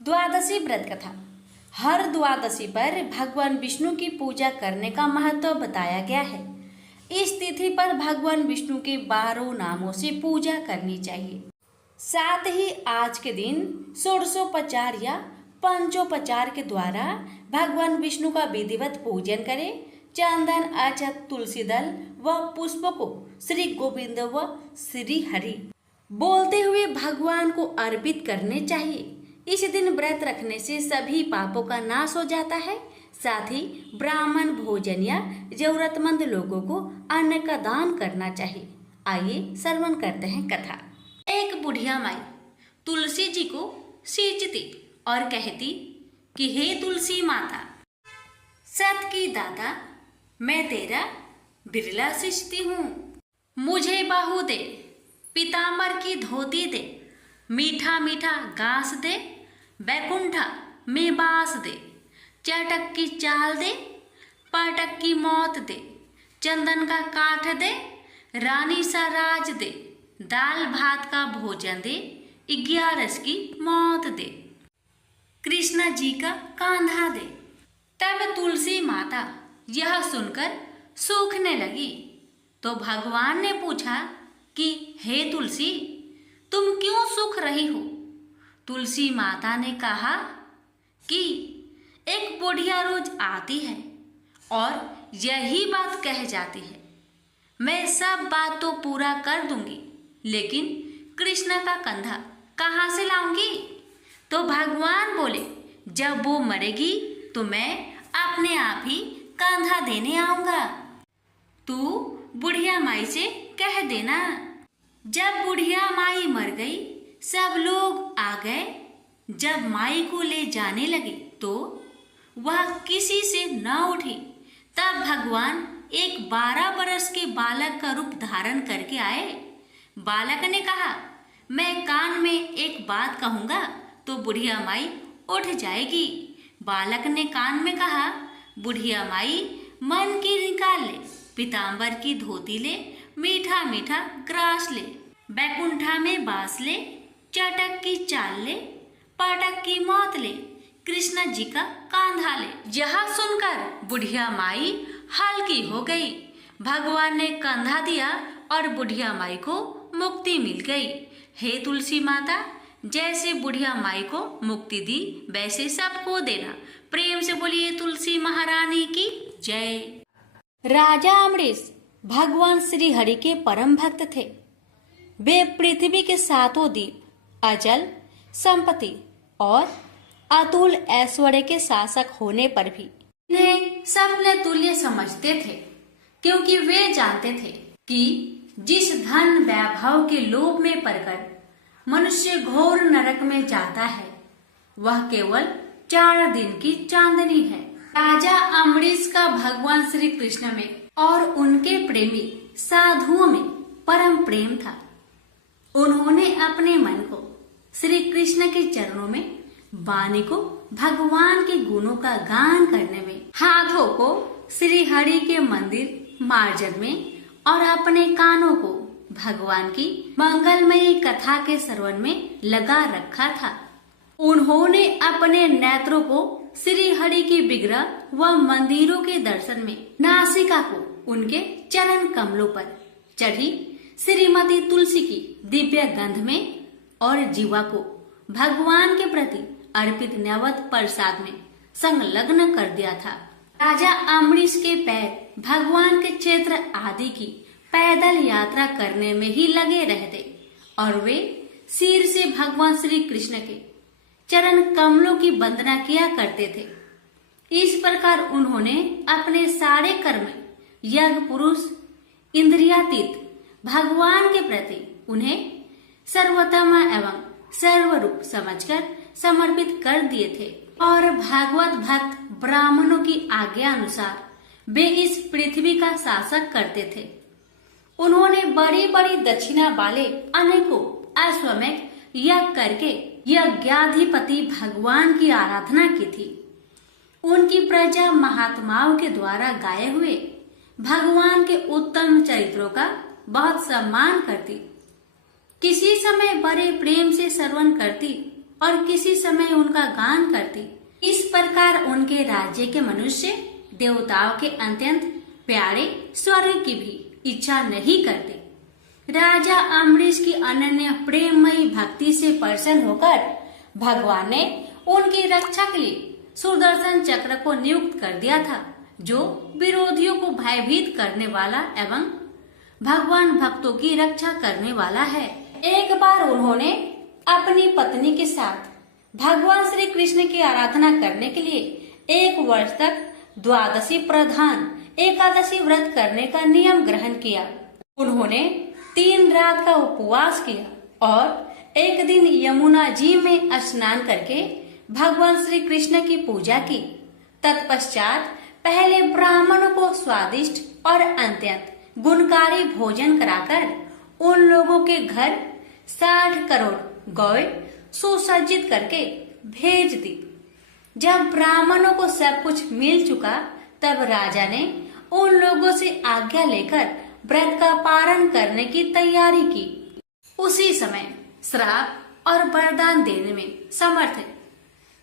द्वादशी व्रत कथा। हर द्वादशी पर भगवान विष्णु की पूजा करने का महत्व बताया गया है। इस तिथि पर भगवान विष्णु के 12 नामों से पूजा करनी चाहिए। साथ ही आज के दिन षोडशोपचार या पंचोपचार के द्वारा भगवान विष्णु का विधिवत पूजन करें। चंदन, अक्षत, तुलसी दल व पुष्प को श्री गोविंद व श्री हरि बोलते हुए भगवान को अर्पित करने चाहिए। इस दिन व्रत रखने से सभी पापों का नाश हो जाता है। साथ ही ब्राह्मण भोजन या जरूरतमंद लोगों को अन्न का दान करना चाहिए। आइए श्रवण करते हैं कथा। एक बुढ़िया माई तुलसी जी को सींचती और कहती कि हे तुलसी माता, सत की दाता, मैं तेरा बिरला सींचती हूँ। मुझे बाहु दे, पीताम्बर की धोती दे, मीठा मीठा घास दे, बैकुंठा में बास दे, चटक की चाल दे, पाटक की मौत दे, चंदन का काठ दे, रानी सा राज दे, दाल भात का भोजन दे, 11 की मौत दे, कृष्णा जी का कांधा दे। तब तुलसी माता यह सुनकर सूखने लगी तो भगवान ने पूछा कि हे तुलसी, तुम क्यों सूख रही हो? तुलसी माता ने कहा कि एक बुढ़िया रोज आती है और यही बात कह जाती है, मैं सब बात तो पूरा कर दूंगी, लेकिन कृष्ण का कंधा कहाँ से लाऊंगी? तो भगवान बोले, जब वो मरेगी तो मैं अपने आप ही कंधा देने आऊंगा। तू बुढ़िया माई से कह देना। जब बुढ़िया माई मर गई, सब लोग आ गए। जब माई को ले जाने लगे तो वह किसी से न उठी। तब भगवान एक 12 बरस के बालक का रूप धारण करके आए। बालक ने कहा, मैं कान में एक बात कहूँगा तो बुढ़िया माई उठ जाएगी। बालक ने कान में कहा, बुढ़िया माई मन की निकाल ले, पीताम्बर की धोती ले, मीठा मीठा ग्रास ले, बैकुंठा में बास ले, चटक की चाल ले, पाटक की मौत ले, कृष्णा जी का कांधा ले। यह सुनकर बुढ़िया माई हल्की हो गई। भगवान ने कंधा दिया और बुढ़िया माई को मुक्ति मिल गई। हे तुलसी माता, जैसे बुढ़िया माई को मुक्ति दी वैसे सबको देना। प्रेम से बोलिए तुलसी महारानी की जय। राजा अमरीश भगवान श्री हरि के परम भक्त थे। वे पृथ्वी के 7 द्वीप, अचल संपत्ति और अतुल ऐश्वर्य के शासक होने पर भी इन्हें सपने तुल्य समझते थे, क्योंकि वे जानते थे कि जिस धन वैभव के लोभ में पड़कर मनुष्य घोर नरक में जाता है, वह केवल 4 दिन की चांदनी है। राजा अमरीश का भगवान श्री कृष्ण में और उनके प्रेमी साधुओं में परम प्रेम था। उन्होंने अपने मन को श्री कृष्ण के चरणों में, वाणी को भगवान के गुणों का गान करने में, हाथों को श्री हरि के मंदिर मार्जन में और अपने कानों को भगवान की मंगलमयी कथा के श्रवण में लगा रखा था। उन्होंने अपने नेत्रों को श्री हरि की विग्रह व मंदिरों के दर्शन में, नासिका को उनके चरण कमलों पर चढ़ी श्रीमती तुलसी की दिव्य गंध में और जीवा को भगवान के प्रति अर्पित नैवेद्य प्रसाद में संलग्न कर दिया था। राजा अमरीश के पैर भगवान के क्षेत्र आदि की पैदल यात्रा करने में ही लगे रहते और वे सिर से भगवान श्री कृष्ण के चरण कमलों की वंदना किया करते थे। इस प्रकार उन्होंने अपने सारे कर्म, यज्ञ, पुरुष, इंद्रियातीत भगवान के प्रति उन्हें सर्वोत्तम एवं सर्वरूप समझकर समर्पित कर दिए थे। और भागवत भक्त ब्राह्मणों की आज्ञा अनुसार वे इस पृथ्वी का शासक करते थे। उन्होंने बड़ी बड़ी दक्षिणा वाले अनेकों अश्वमेध यज्ञ करके यज्ञाधिपति भगवान की आराधना की थी। उनकी प्रजा महात्माओं के द्वारा गाए हुए भगवान के उत्तम चरित्रों का बहुत सम्मान करती। किसी समय बड़े प्रेम से श्रवण करती और किसी समय उनका गान करती। इस प्रकार उनके राज्य के मनुष्य देवताओं के अत्यंत प्यारे स्वर्ग की भी इच्छा नहीं करते। राजा अम्बरीश की अनन्य प्रेममयी भक्ति से प्रसन्न होकर भगवान ने उनकी रक्षा के लिए सुदर्शन चक्र को नियुक्त कर दिया था, जो विरोधियों को भयभीत करने वाला एवं भगवान भक्तों की रक्षा करने वाला है। एक बार उन्होंने अपनी पत्नी के साथ भगवान श्री कृष्ण की आराधना करने के लिए 1 वर्ष तक द्वादशी प्रधान एकादशी व्रत करने का नियम ग्रहण किया। उन्होंने 3 रात का उपवास किया और एक दिन यमुना जी में स्नान करके भगवान श्री कृष्ण की पूजा की। तत्पश्चात पहले ब्राह्मणों को स्वादिष्ट और अत्यंत गुणकारी भोजन कराकर उन लोगों के घर 60 करोड़ गौएं सुसज्जित करके भेज दी। जब ब्राह्मणों को सब कुछ मिल चुका, तब राजा ने उन लोगों से आज्ञा लेकर व्रत का पारण करने की तैयारी की। उसी समय श्राप और वरदान देने में समर्थ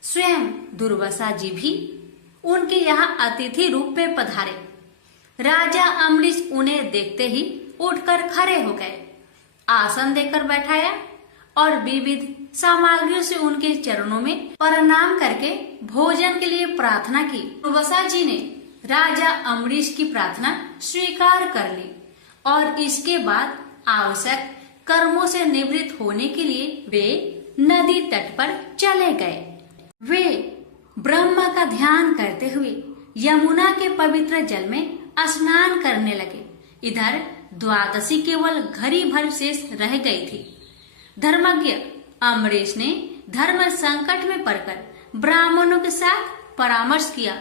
स्वयं दुर्वासा जी भी उनके यहाँ अतिथि रूप में पधारे। राजा अम्बरीश उन्हें देखते ही उठकर खड़े हो गए, आसन देकर बैठाया और विविध सामग्रियों से उनके चरणों में प्रणाम करके भोजन के लिए प्रार्थना की। दुर्वासा जी ने राजा अम्बरीश की प्रार्थना स्वीकार कर ली और इसके बाद आवश्यक कर्मों से निवृत्त होने के लिए वे नदी तट पर चले गए। वे ब्रह्मा का ध्यान करते हुए यमुना के पवित्र जल में स्नान करने लगे। इधर द्वादशी केवल घड़ी भर शेष रह गई थी। धर्मज्ञ अम्बरीश ने धर्म संकट में पड़कर ब्राह्मणों के साथ परामर्श किया।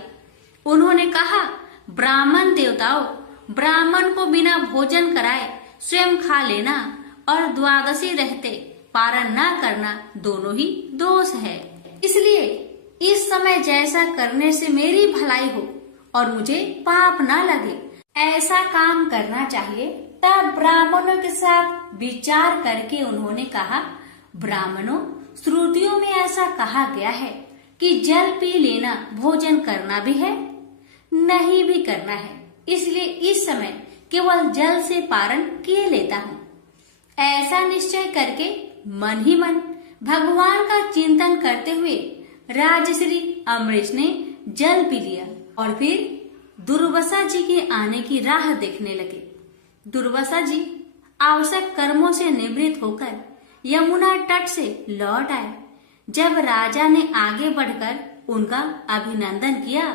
उन्होंने कहा, ब्राह्मण देवताओं, ब्राह्मण को बिना भोजन कराए स्वयं खा लेना और द्वादशी रहते पारण न करना दोनों ही दोष है। इसलिए इस समय जैसा करने से मेरी भलाई हो और मुझे पाप न लगे, ऐसा काम करना चाहिए। तब ब्राह्मणों के साथ विचार करके उन्होंने कहा, ब्राह्मणों, श्रुतियों में ऐसा कहा गया है कि जल पी लेना भोजन करना भी है, नहीं भी करना है। इसलिए इस समय केवल जल से पारण किए लेता हूँ। ऐसा निश्चय करके मन ही मन भगवान का चिंतन करते हुए राजश्री अम्बरीश ने जल पी लिया और फिर दुर्वासा जी के आने की राह देखने लगे। दुर्वासा जी आवश्यक कर्मों से निवृत्त होकर यमुना तट से लौट आए। जब राजा ने आगे बढ़कर उनका अभिनंदन किया,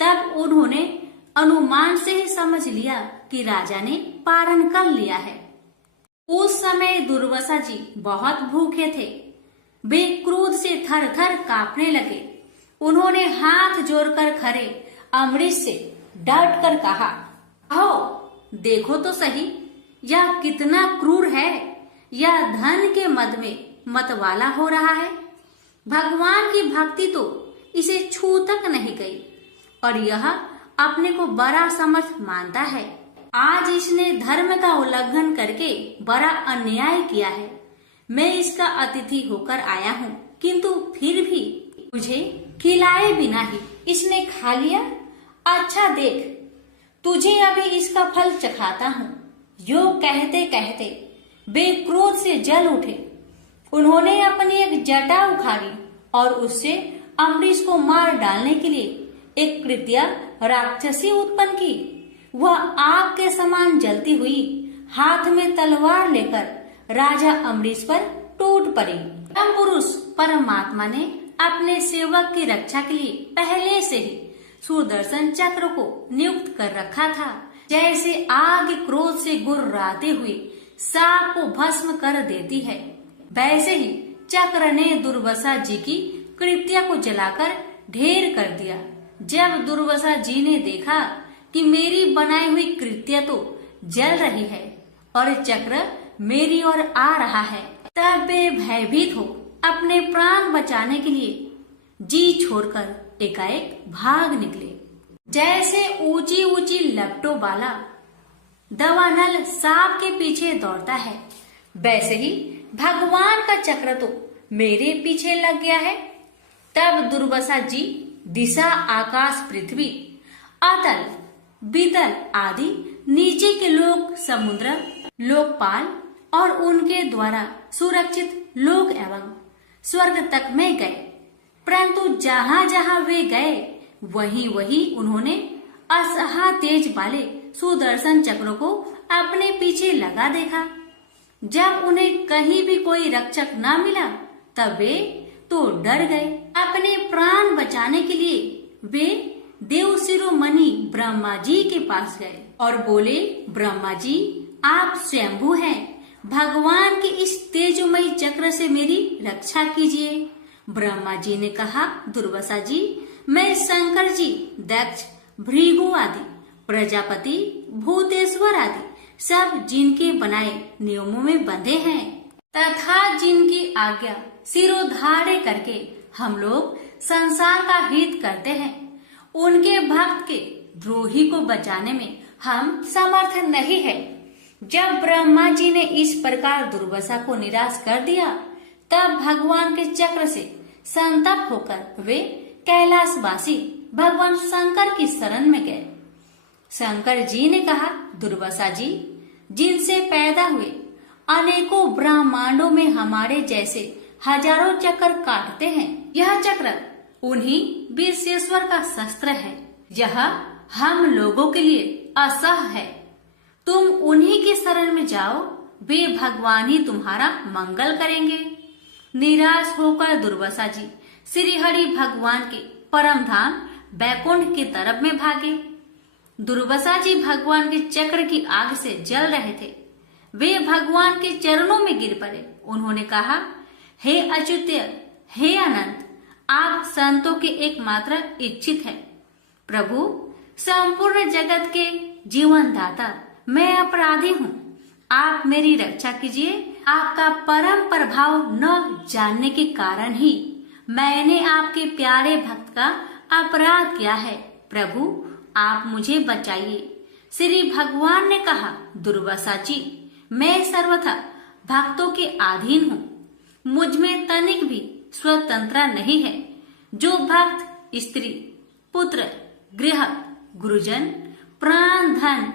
तब उन्होंने अनुमान से ही समझ लिया कि राजा ने पारण कर लिया है। उस समय दुर्वासा जी बहुत भूखे थे। वे क्रोध से थर थर कांपने लगे। उन्होंने हाथ जोड़कर खड़े अम्बरीश से डट कर कहा, आओ देखो तो सही, यह कितना क्रूर है। यह धन के मद में मतवाला हो रहा है। भगवान की भक्ति तो इसे छू तक नहीं गई और यह अपने को बड़ा समर्थ मानता है। आज इसने धर्म का उल्लंघन करके बड़ा अन्याय किया है। मैं इसका अतिथि होकर आया हूँ, किंतु फिर भी मुझे खिलाए बिना ही इसने खा लिया। अच्छा देख, तुझे अभी इसका फल चखाता हूँ। यो कहते कहते वे क्रोध से जल उठे। उन्होंने अपनी एक जटा उखाड़ी और उससे अम्बरीश को मार डालने के लिए एक कृत्या राक्षसी उत्पन्न की। वह आग के समान जलती हुई हाथ में तलवार लेकर राजा अम्बरीश पर टूट पड़ी। परम पुरुष परमात्मा ने अपने सेवक की रक्षा के लिए पहले से ही सुदर्शन चक्र को नियुक्त कर रखा था। जैसे आग क्रोध से गुर्राते हुए सांप को भस्म कर देती है, वैसे ही चक्र ने दुर्वासा जी की कृत्या को जलाकर ढेर कर दिया। जब दुर्वासा जी ने देखा कि मेरी बनाई हुई कृत्या तो जल रही है और चक्र मेरी ओर आ रहा है, तब वे भयभीत हो अपने प्राण बचाने के लिए जी छोड़कर एकाएक भाग निकले। जैसे ऊंची ऊंची लपटों वाला दवानल सांप के पीछे दौड़ता है, वैसे ही भगवान का चक्र तो मेरे पीछे लग गया है। तब दुर्वासा जी दिशा, आकाश, पृथ्वी, अतल, बीतल आदि नीचे के लोक, समुद्र, लोकपाल और उनके द्वारा सुरक्षित लोक एवं स्वर्ग तक में गए। परंतु जहाँ जहाँ वे गए वहीं वहीं उन्होंने असहा तेज वाले सुदर्शन चक्रों को अपने पीछे लगा देखा। जब उन्हें कहीं भी कोई रक्षक न मिला तब वे तो डर गए। अपने प्राण बचाने के लिए वे देव शिरोमणि ब्रह्मा जी के पास गए और बोले, ब्रह्मा जी आप स्वयंभू हैं, भगवान के इस तेजोमयी चक्र से मेरी रक्षा कीजिए। ब्रह्मा जी ने कहा, दुर्वासा जी मैं शंकर जी, दक्ष, भृगु आदि, प्रजापति, भूतेश्वर आदि सब जिनके बनाए नियमों में बंधे हैं तथा जिनकी आज्ञा सिरोधार्य करके हम लोग संसार का हित करते हैं, उनके भक्त के द्रोही को बचाने में हम समर्थ नहीं है। जब ब्रह्मा जी ने इस प्रकार दुर्वासा को निराश कर दिया तब भगवान के चक्र से संतप्त होकर वे कैलाशवासी भगवान शंकर की शरण में गए। शंकर जी ने कहा, दुर्वासा जी जिनसे पैदा हुए अनेकों ब्रह्मांडों में हमारे जैसे हजारों चक्र काटते हैं, यह चक्र उन्हीं विश्वेश्वर का शस्त्र है। यह हम लोगों के लिए असह है। तुम उन्हीं की शरण में जाओ, वे भगवान ही तुम्हारा मंगल करेंगे। निराश होकर दुर्वासा जी श्री हरि भगवान के परम धाम बैकुंठ की तरफ में भागे। दुर्वासा जी भगवान के चक्र की आग से जल रहे थे। वे भगवान के चरणों में गिर पड़े। उन्होंने कहा, हे अच्युत्य, हे अनंत, आप संतों के एकमात्र इच्छित हैं। प्रभु, संपूर्ण जगत के जीवन दाता मैं अपराधी हूँ, आप मेरी रक्षा कीजिए। आपका परम प्रभाव न जानने के कारण ही मैंने आपके प्यारे भक्त का अपराध किया है। प्रभु, आप मुझे बचाइए। श्री भगवान ने कहा, दुर्वासा जी मैं सर्वथा भक्तों के अधीन हूँ, मुझ में तनिक भी स्वतंत्रता नहीं है। जो भक्त स्त्री, पुत्र, गृह, गुरुजन, प्राण, धन,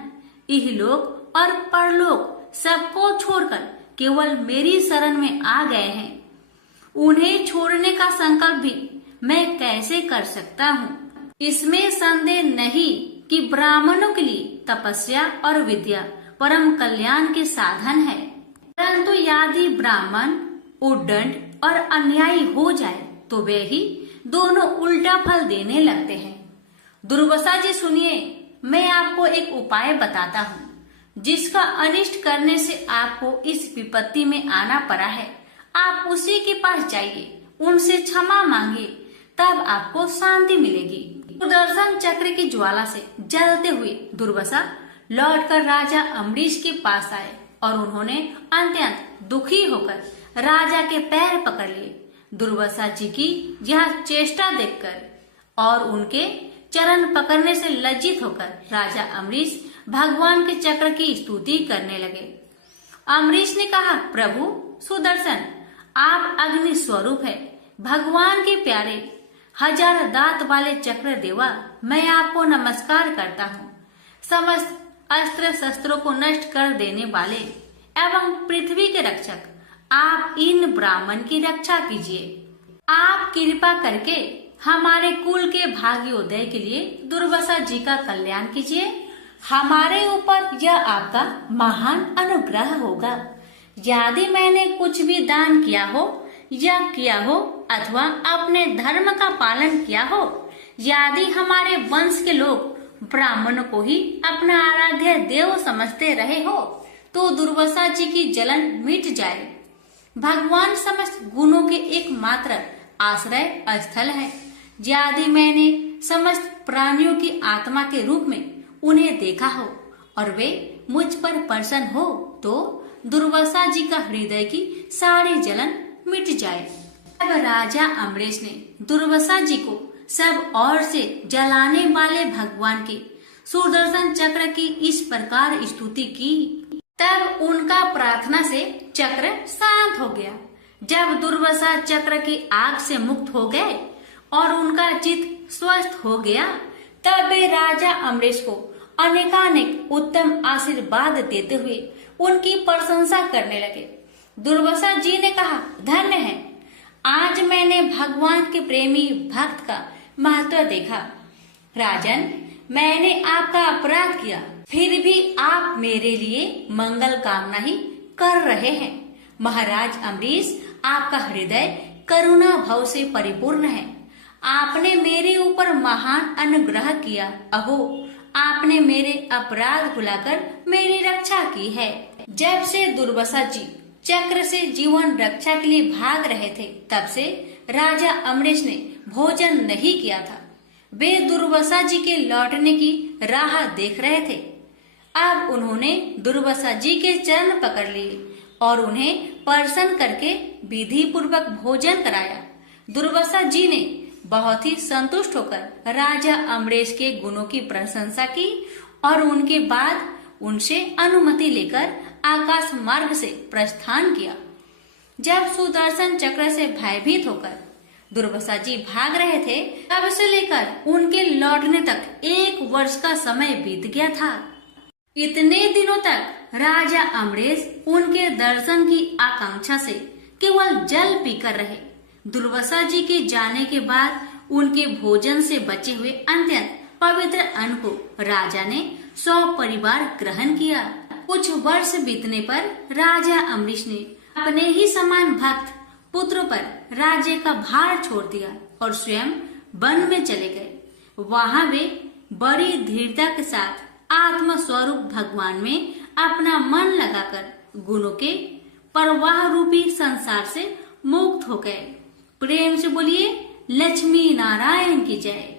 इहलोक और परलोक सबको छोड़कर केवल मेरी शरण में आ गए हैं, उन्हें छोड़ने का संकल्प भी मैं कैसे कर सकता हूँ। इसमें संदेह नहीं कि ब्राह्मणों के लिए तपस्या और विद्या परम कल्याण के साधन है, परंतु यदि ब्राह्मण उद्दंड और अन्यायी हो जाए तो वे ही दोनों उल्टा फल देने लगते हैं। दुर्वासा जी सुनिए, मैं आपको एक उपाय बताता हूँ जिसका अनिष्ट करने से आपको इस विपत्ति में आना पड़ा है। आप उसी के पास जाइए, उनसे क्षमा मांगिए, तब आपको शांति मिलेगी। सुदर्शन चक्र की ज्वाला से जलते हुए दुर्वासा लौटकर राजा अम्बरीश के पास आए और उन्होंने अत्यंत दुखी होकर राजा के पैर पकड़ लिए। दुर्वासा जी की यह चेष्टा देखकर और उनके चरण पकड़ने से लज्जित होकर राजा अम्बरीश भगवान के चक्र की स्तुति करने लगे। अम्बरीश ने कहा, प्रभु सुदर्शन, आप अग्नि स्वरूप है, भगवान के प्यारे हजार दांत वाले चक्र देवा, मैं आपको नमस्कार करता हूँ। समस्त अस्त्र शस्त्रों को नष्ट कर देने वाले एवं पृथ्वी के रक्षक, आप इन ब्राह्मण की रक्षा कीजिए। आप कृपा करके हमारे कुल के भाग्योदय के लिए दुर्वासा जी का कल्याण कीजिए। हमारे ऊपर यह आपका महान अनुग्रह होगा। यदि मैंने कुछ भी दान किया हो या किया हो अथवा अपने धर्म का पालन किया हो, यदि हमारे वंश के लोग ब्राह्मणों को ही अपना आराध्य देव समझते रहे हो तो दुर्वासा जी की जलन मिट जाए। भगवान समस्त गुणों के एकमात्र आश्रय स्थल है। यदि मैंने समस्त प्राणियों की आत्मा के रूप में उन्हें देखा हो और वे मुझ पर प्रसन्न हो तो दुर्वासा जी का हृदय की सारी जलन मिट जाए। अब राजा अम्बरीश ने दुर्वासा जी को सब ओर से जलाने वाले भगवान के सुदर्शन चक्र की इस प्रकार स्तुति की। तब उनका प्रार्थना से चक्र शांत हो गया। जब दुर्वासा चक्र की आग से मुक्त हो गए और उनका चित्त स्वस्थ हो गया, तब वे राजा अम्बरीश को अनेकानेक उत्तम आशीर्वाद देते हुए उनकी प्रशंसा करने लगे। दुर्वासा जी ने कहा, धन्य है, आज मैंने भगवान के प्रेमी भक्त का महत्व देखा। राजन, मैंने आपका अपराध किया, फिर भी आप मेरे लिए मंगल कामना ही कर रहे हैं। महाराज अम्बरीश, आपका हृदय करुणा भाव से परिपूर्ण है। आपने मेरे ऊपर महान अनुग्रह किया। अहो, आपने मेरे अपराध भुलाकर मेरी रक्षा की है। जब से दुर्वासा जी चक्र से जीवन रक्षा के लिए भाग रहे थे, तब से राजा अम्बरीश ने भोजन नहीं किया था। वे दुर्वासा जी के लौटने की राह देख रहे थे। अब उन्होंने दुर्वासा जी के चरण पकड़ लिए और उन्हें प्रसन्न करके विधि पूर्वक भोजन कराया। दुर्वासा जी ने बहुत ही संतुष्ट होकर राजा अम्बरीश के गुणों की प्रशंसा की और उनके बाद उनसे अनुमति लेकर आकाश मार्ग से प्रस्थान किया। जब सुदर्शन चक्र से भयभीत होकर दुर्वासा जी भाग रहे थे, तब से लेकर उनके लौटने तक 1 वर्ष का समय बीत गया था। इतने दिनों तक राजा अम्बरीश उनके दर्शन की आकांक्षा से केवल जल पीकर रहे। दुर्वासा जी के जाने के बाद उनके भोजन से बचे हुए अत्यंत पवित्र अन्न को राजा ने सपरिवार ग्रहण किया। कुछ वर्ष बीतने पर राजा अम्बरीश ने अपने ही समान भक्त पुत्र पर राज्य का भार छोड़ दिया और स्वयं वन में चले गए। वहां वे बड़ी धीरता के साथ आत्म स्वरूप भगवान में अपना मन लगाकर गुणों के प्रवाह रूपी संसार से मुक्त हो गए। प्रेम से बोलिए लक्ष्मी नारायण की जय।